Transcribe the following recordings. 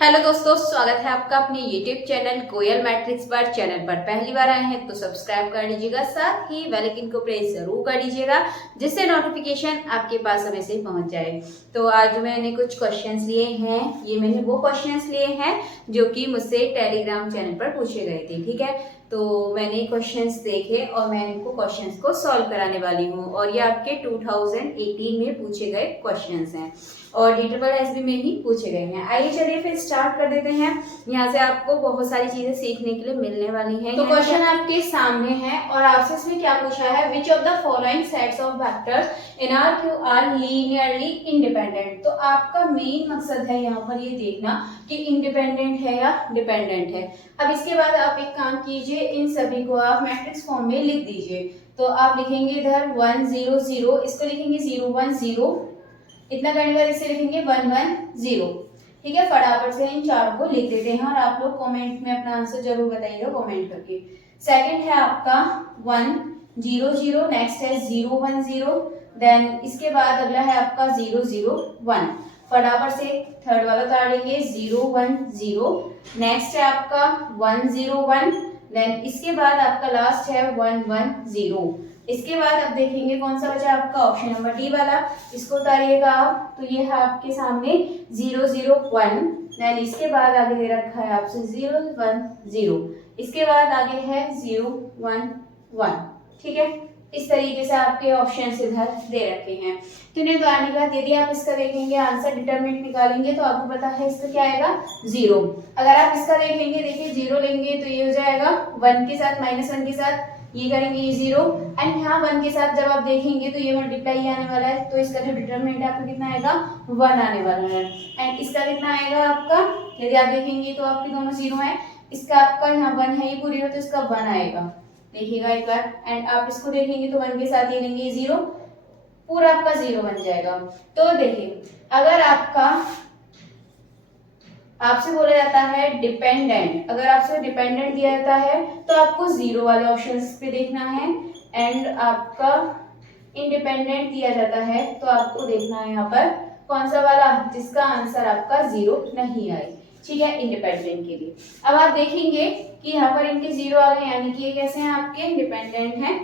Hello दोस्तों, स्वागत है आपका अपने YouTube चैनल कोयल मैट्रिक्स पर। चैनल पर पहली बार आए हैं तो सब्सक्राइब कर लीजिएगा, साथ ही बेल आइकन को प्रेस जरूर कर लीजिएगा जिससे नोटिफिकेशन आपके पास समय से पहुंच जाए। तो आज मैंने कुछ क्वेश्चंस लिए हैं। ये मैंने वो क्वेश्चंस लिए हैं जो कि मुझसे टेलीग्राम चैनल पर पूछे गए थे। ठीक है, तो मैंने क्वेश्चंस देखे और मैं इनको क्वेश्चंस को सॉल्व कराने वाली हूँ और ये आपके 2018 में पूछे गए क्वेश्चंस हैं और DSSB में ही पूछे गए हैं। आइए चलिए फिर स्टार्ट कर देते हैं। यहाँ से आपको बहुत सारी चीजें सीखने के लिए मिलने वाली हैं। तो क्वेश्चन आपके सामने है और आपसे इसमें क्या पूछा है, which of the following sets of vectors in R R linearly independent. तो आपका मेन मकसद है यहाँ पर ये देखना कि इंडिपेंडेंट है या डिपेंडेंट है। अब इसके बाद आप एक काम कीजिए, इन सभी को आप मैट्रिक्स फॉर्म में लिख दीजिए। तो आप लिखेंगे इधर 1 0 0, इसको लिखेंगे 0 1 0, इतना करने के बाद इसे लिखेंगे 1 1 0। ठीक है, फटाफट से इन चारों को लिख देते हैं और आप लोग कमेंट में अपना आंसर जरूर बताइएगा कमेंट करके। सेकंड है आपका 1 0 0, नेक्स्ट है 0 1 0, देन इसके बाद अगला है आपका 0 0 1। फटाफट से थर्ड वाला उतारेंगे 0 1 0, नेक्स्ट है आपका 1 0 1, देन इसके बाद आपका लास्ट है 1 1 0। इसके बाद अब देखेंगे कौन सा बचा आपका, ऑप्शन नंबर डी वाला, इसको उतारिएगा आप। तो ये है आपके सामने 0 0 1, देन इसके बाद आगे दे रखा है आपसे 0 1 0, इसके बाद आगे है 0 1 1। ठीक है, इस तरीके से आपके ऑप्शन इधर दे रखे हैं। तो इन्हें उतारने के बाद यदि आप इसका देखेंगे आंसर डिटरमिनेंट निकालेंगे तो आपको पता है इसका क्या आएगा 0। अगर आप इसका देखेंगे, देखिए 0 लेंगे तो ये हो जाएगा 1 के साथ, -1 के साथ ये करेंगे ये 0, एंड यहाँ 1 के साथ जब आप देखेंगे तो ये मल्टीप्लाई आने वाला है, तो इसका जो डिटरमिनेंट है आपका कितना आएगा 1 आने वाला है। एंड इसका कितना आएगा आपका, यदि आप देखेंगे तो आपके दोनों 0 है, इसका आपका यहाँ 1 है ये पूरी, तो इसका 1 आएगा, देखिएगा एक बार। एंड आप इसको देखेंगे तो 1 के साथ ये लेंगे 0, पूरा आपका 0 बन जाएगा। तो देखिए, अगर आपसे बोला जाता है डिपेंडेंट, अगर आपसे डिपेंडेंट दिया जाता है तो आपको 0 वाले ऑप्शंस पे देखना है, एंड आपका इंडिपेंडेंट दिया जाता है तो आपको देखना है यहाँ पर कौन सा वाला, जिसका आंसर आपका 0 नहीं आए। ठीक है, इंडिपेंडेंट के लिए। अब आप देखेंगे कि यहाँ पर इनके 0 आ गए, यानी कि ये कैसे हैं आपके इंडिपेंडेंट हैं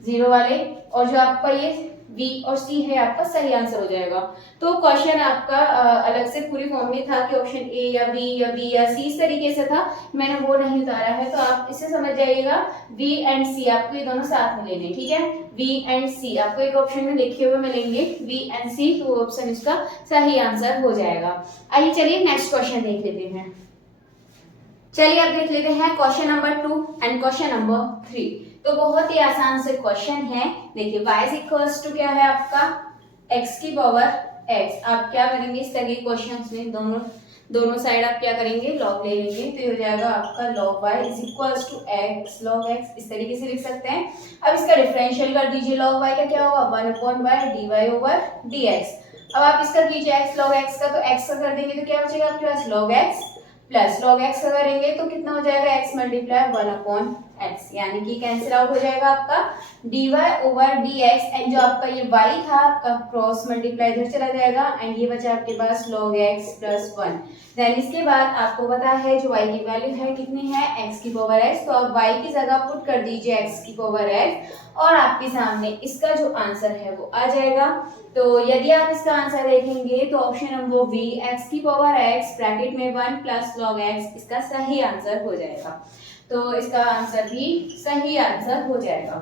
0 वाले, और जो आपका ये बी और सी है आपका सही आंसर हो जाएगा। तो क्वेश्चन आपका अलग से पूरी फॉर्म में था कि ऑप्शन ए या बी या सी, इस तरीके से था, मैंने वो नहीं उतारा है। तो आप इसे समझ जाइएगा, बी एंड सी आपको ये दोनों साथ में लेने। ठीक है, बी एंड सी आपको एक ऑप्शन में लिखे हुए मिलेंगे, बी एंड सी, तो ऑप्शन इसका सही आंसर हो जाएगा। आइए चलिए नेक्स्ट क्वेश्चन देख लेते हैं। चलिए अब देख लेते हैं question number 2 and question number 3। तो बहुत ही आसान से क्वेश्चन है। देखिए y इज इक्वल्स टू क्या है आपका x की पावर x। आप क्या करेंगे इस तरह के क्वेश्चंस में, दोनों साइड आप क्या करेंगे, log ले लेंगे, तो ये हो जाएगा आपका log y is equals to x log x, इस तरीके से लिख सकते हैं। अब इसका डिफरेंशियल कर दीजिए, log y का क्या होगा 1/y dy ओवर dx। अब आप इसका कीजिए x log x का, तो x का कर देंगे तो क्या बचेगा आपके पास log x plus log x का करेंगे तो कितना हो जाएगा x मल्टीप्लाई 1/x, यानी कि कैंसिल आउट हो जाएगा आपका dy ओवर dx, एंड जो आपका ये y था आपका क्रॉस मल्टीप्लाई इधर चला जाएगा, एंड ये बचा आपके पास log x प्लस 1। देन इसके बाद आपको पता है जो y की वैल्यू है कितनी है x की पावर x, तो आप y की जगह पुट कर दीजिए x की पावर x और आपके सामने इसका जो आंसर है वो आ जाएगा। तो यदि आप इसका आंसर देखेंगे तो ऑप्शन नंबर बी x की पावर x ब्रैकेट में 1 प्लस log x इसका सही आंसर हो जाएगा। तो इसका आंसर भी सही आंसर हो जाएगा।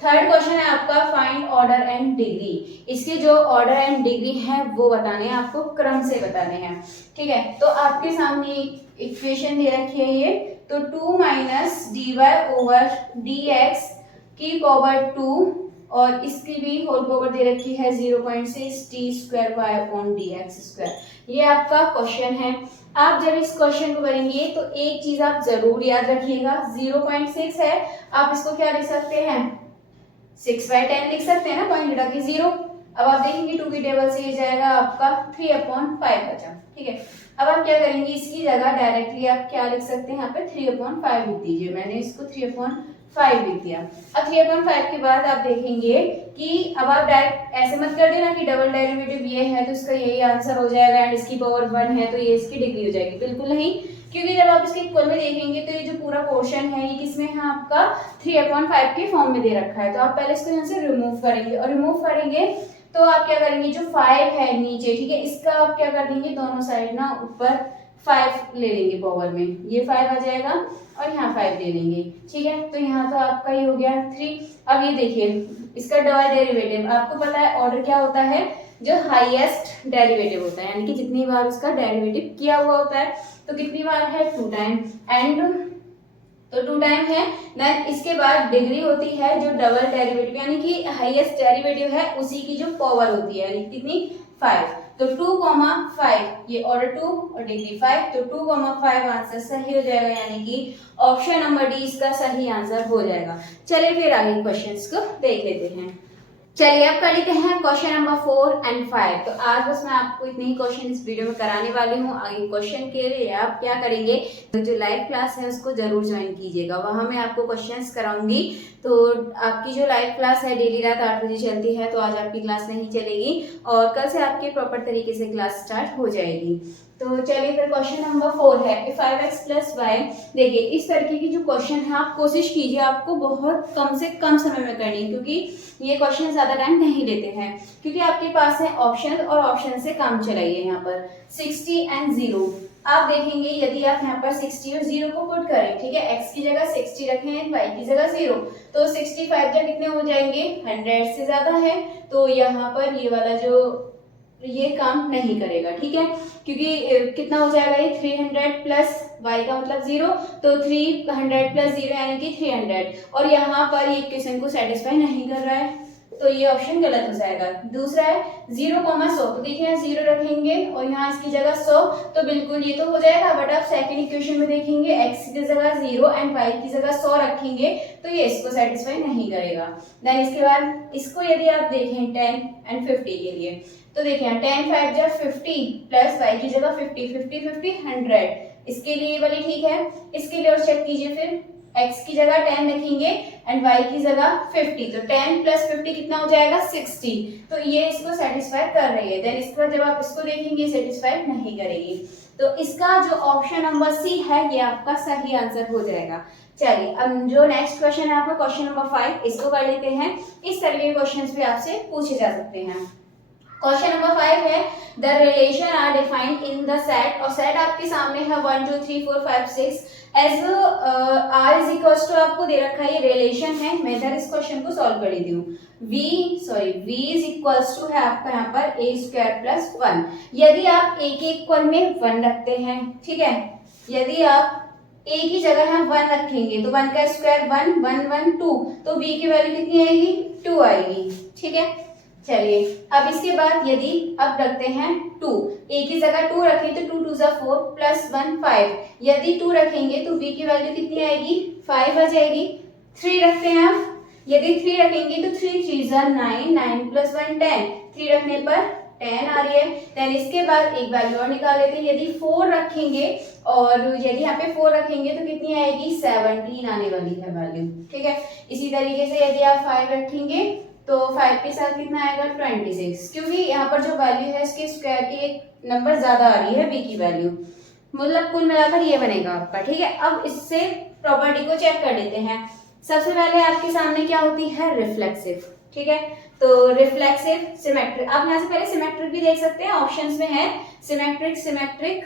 थर्ड क्वेश्चन है आपका फाइंड ऑर्डर एंड डिग्री। इसके जो ऑर्डर एंड डिग्री है वो बताने हैं आपको, क्रम से बताने हैं। ठीक है, तो आपके सामने इक्वेशन दे रखी है ये, तो 2 minus D Y over D X की पावर 2 और इसकी भी होल पावर दे रखी है 0.6 T square Y upon D X square. ये आपका क्वेश्चन है। आप जब इस क्वेश्चन को करेंगे तो एक चीज आप जरूर याद रखिएगा, 0.6 है, आप इसको क्या लिख सकते हैं 6/10 लिख सकते हैं ना, पॉइंट हटा के 0। अब आप देखेंगे 2 की टेबल से ये जाएगा आपका 3/5 बचा। ठीक है, अब आप क्या करेंगे, इसकी जगह डायरेक्टली आप क्या लिख सकते हैं, यहाँ पे 3/5 लिख दीजिए। मैंने इसको 3/5 5 लिख दिया। अब 3/5 के बाद आप देखेंगे कि अब आप डायरेक्ट ऐसे मत कर देना कि डबल डेरिवेटिव ये है तो इसका यही आंसर हो जाएगा एंड इसकी पावर 1 है तो ये इसकी डिग्री हो जाएगी, बिल्कुल नहीं। क्योंकि जब आप इसके इक्वल में देखेंगे तो ये जो पूरा पोर्शन है ये किसमें है आपका 3/5 के फॉर्म में दे रखा है। तो आप पहले इसको यहाँ से रिमूव करेंगे और रिमूव करेंगे तो आप क्या करेंगे, जो 5 है नीचे, ठीक है, इसका आप क्या कर देंगे, दोनों साइड ना ऊपर 5 ले लेंगे पावर में, ये 5 आ जाएगा और यहाँ 5 ले लेंगे, ठीक है। तो यहाँ तो आपका ये हो गया 3। अब ये देखिए इसका डबल डेरिवेटिव, आपको पता है ऑर्डर क्या होता है, जो हाईएस्ट डेरिवेटिव होता है, यानी कि जितनी बार उसका डेरिवेटिव किया हुआ होता है, तो कितनी बार है 2 टाइम, एंड तो 2 टाइम है। देन इसके बाद डिग्री होती है जो डबल डेरिवेटिव यानी कि हाईएस्ट डेरिवेटिव है उसी की जो पावर होती है, यानी कितनी 5। तो 2,5 ये ऑर्डर 2 और डिग्री 5, तो 2,5 आंसर सही हो जाएगा, यानी कि ऑप्शन नंबर डी इसका सही आंसर हो जाएगा। चलिए फिर आगे क्वेश्चंस को देख लेते हैं। चलिए अब कर लेते हैं क्वेश्चन नंबर 4 एंड 5। तो आज बस मैं आपको इतने ही क्वेश्चन इस वीडियो में कराने वाली हूँ। आगे क्वेश्चन के लिए आप क्या करेंगे, तो जो लाइव क्लास है उसको जरूर ज्वाइन कीजिएगा, वहाँ मैं आपको क्वेश्चंस कराऊंगी। तो आपकी जो लाइव क्लास है डेली रात 8 बजे चलती है, तो आज आपकी क्लास नहीं चलेगी और कल से आपकी प्रॉपर तरीके से क्लास स्टार्ट हो जाएगी। तो चलिए फिर क्वेश्चन नंबर 4 है 5x + y। देखिए इस तरीके की जो क्वेश्चन है आप कोशिश कीजिए आपको बहुत कम से कम समय में करनी है, क्योंकि ये क्वेश्चन ज्यादा टाइम नहीं लेते हैं, क्योंकि आपके पास है ऑप्शन और ऑप्शन से काम चलाइए। यहाँ पर 60 एंड 0 आप देखेंगे, यदि आप यहाँ पर 60 और 0 को पुट करें, ठीक है, x की जगह 60 रखें, y की जगह 0, तो 65 जब कितने हो जाएंगे, 100 से ज्यादा है, तो यहाँ पर ये वाला जो ये काम नहीं करेगा, ठीक है, क्योंकि कितना हो जाएगा ये 300 प्लस y का मतलब 0, तो 300 प्लस 0 यानी कि 300, और यहाँ पर ये क्वेश्चन को सेटिस्फाई नहीं कर रहा है, तो ये ऑप्शन गलत हो जाएगा। दूसरा है 0,100, तो देखिए यहाँ 0 रखेंगे और यहाँ इसकी जगह 100, तो बिल्कुल ये तो हो जाएगा। बट आप सेकंड इक्वेशन में देखेंगे x की जगह 0 एंड y की जगह 100 रखेंगे, तो ये इसको सेटिस्फाई नहीं करेगा। देन इसके बाद इसको यदि आप देखें 10 एंड 50 के लिए, तो देखिए 10 5 जा 50 प्लस y की जगह 50 50 50 100, इसके लिए वाली ठीक है। इसके लिए और चेक कीजिए, फिर x की जगह 10 रखेंगे एंड y की जगह 50, तो 10 प्लस 50 कितना हो जाएगा 60, तो ये इसको सेटिस्फाई कर रही है। देन इसके बाद जब आप इसको देखेंगे सेटिस्फाई नहीं करेगी, तो इसका जो ऑप्शन नंबर सी है ये आपका सही आंसर हो जाएगा। चलिए अब जो नेक्स्ट क्वेश्चन है आपका क्वेश्चन नंबर 5, इसको कर लेते हैं। इस तरह के क्वेश्चंस भी आपसे पूछे जा सकते हैं। क्वेश्चन नंबर 5 है the relation R defined in the set, और सेट आपके सामने है 1 2 3 4 5 6 as R is equals to आपको दे रखा है, ये रिलेशन है। मैं इधर इस क्वेश्चन को सॉल्व कर लेती हूँ। v इज इक्वल्स टू है आपका यहाँ पर a² + 1। यदि आप a के इक्वल में 1 रखते हैं, ठीक है, यदि आप a की जगह हम 1 रखेंगे तो 1 का स्क्वायर 1 1 1 2, तो v की वैल्यू कितनी आएगी 2 आएगी, ठीक है। चलिए अब इसके बाद यदि अब रखते हैं 2, a की जगह 2 रखें तो 2 2 = 4 + 1 5, यदि 2 रखेंगे तो v की वैल्यू कितनी आएगी 5 आ जाएगी। 3 रखते हैं आप, यदि 3 रखेंगे तो 3 3 = 9 9 + 1 10, 3 रखने पर 10 आ रही है। देन इसके बाद एक वैल्यू और निकाल लेते हैं, यदि 4 रखेंगे और यदि यहाँ पे 4 रखेंगे तो कितनी आएगी 17 आने वाली है वैल्यू, ठीक है। इसी तरीके से यदि आप 5 रखेंगे तो 5 के साथ कितना आएगा 26, क्योंकि यहाँ पर जो वैल्यू है इसके स्क्वायर की एक नंबर ज्यादा आ रही है v की वैल्यू, मतलब कुल मिलाकर ये बनेगा आपका, ठीक है। अब इससे प्रॉपर्टी को चेक कर लेते हैं। सबसे पहले आपके सामने क्या होती है रिफ्लेक्सिव, ठीक है, तो रिफ्लेक्सिव सिमेट्रिक, आप यहाँ से पहले सिमेट्रिक भी देख सकते हैं, ऑप्शंस में है सिमेट्रिक सिमेट्रिक,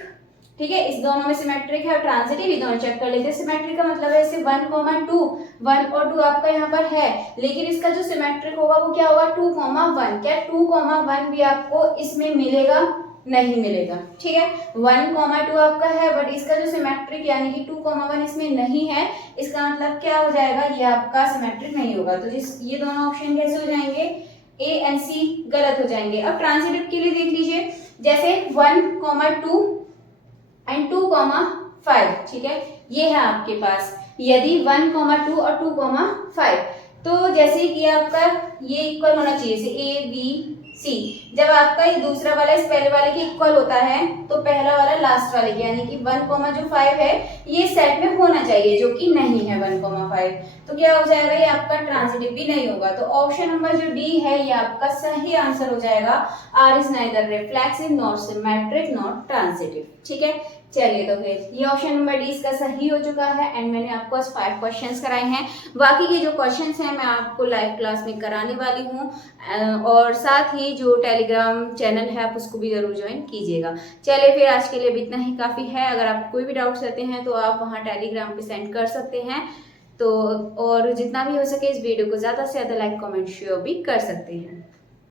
ठीक है, इस दोनों में सिमेट्रिक है और ट्रांजिटिव, ये दोनों चेक कर लेते हैं। सिमेट्रिक का मतलब है इसे 1, 2 1 और 2 आपका यहाँ पर है, लेकिन इसका जो सिमेट्रिक होगा वो क्या होगा 2, 1, क्या 2, 1 भी आपको इसमें मिलेगा नहीं मिलेगा, ठीक है। 1, 2 आपका है, बट इसका जो सिमेट्रिक यानी कि 2, 1 इसमें नहीं है, इसका मतलब क्या हो जाएगा ये आपका सिमेट्रिक नहीं होगा। तो ये दोनों ऑप्शन कैसे हो जाएंगे, ए एंड सी गलत हो जाएंगे। अब ट्रांजिटिव के लिए देख लीजिए, जैसे 1, 2 एंड 2, 5, ठीक है, ये है आपके पास। यदि 1, 2 और 2, 5, तो जैसे कि आपका ये इक्वल होना चाहिए, जैसे a b c, जब आपका ये दूसरा वाला इस पहले वाले के इक्वल होता है तो पहला वाला लास्ट वाले के यानी कि 1,5 है ये सेट में होना चाहिए, जो कि नहीं है 1,5, तो क्या हो जाएगा, ये आपका ट्रांजिटिव भी नहीं होगा। तो ऑप्शन नंबर जो डी है ये आपका सही आंसर हो जाएगा। R is neither reflexive not symmetric not transitive. ठीक है, चलिए तो फिर ये ऑप्शन नंबर डी इसका सही हो चुका है। एंड मैंने आपको आज 5 क्वेश्चंस कराए हैं। बाकी के जो क्वेश्चंस हैं मैं आपको लाइव क्लास में कराने वाली हूँ, और साथ ही जो टेलीग्राम चैनल है आप उसको भी जरूर ज्वाइन कीजिएगा। चलिए फिर आज के लिए इतना ही काफ़ी है। अगर आप कोई भी डाउट्स रहते हैं तो आप वहाँ टेलीग्राम पे सेंड कर सकते हैं। तो और जितना भी हो सके इस वीडियो को ज़्यादा से ज़्यादा लाइक कमेंट शेयर भी कर सकते हैं।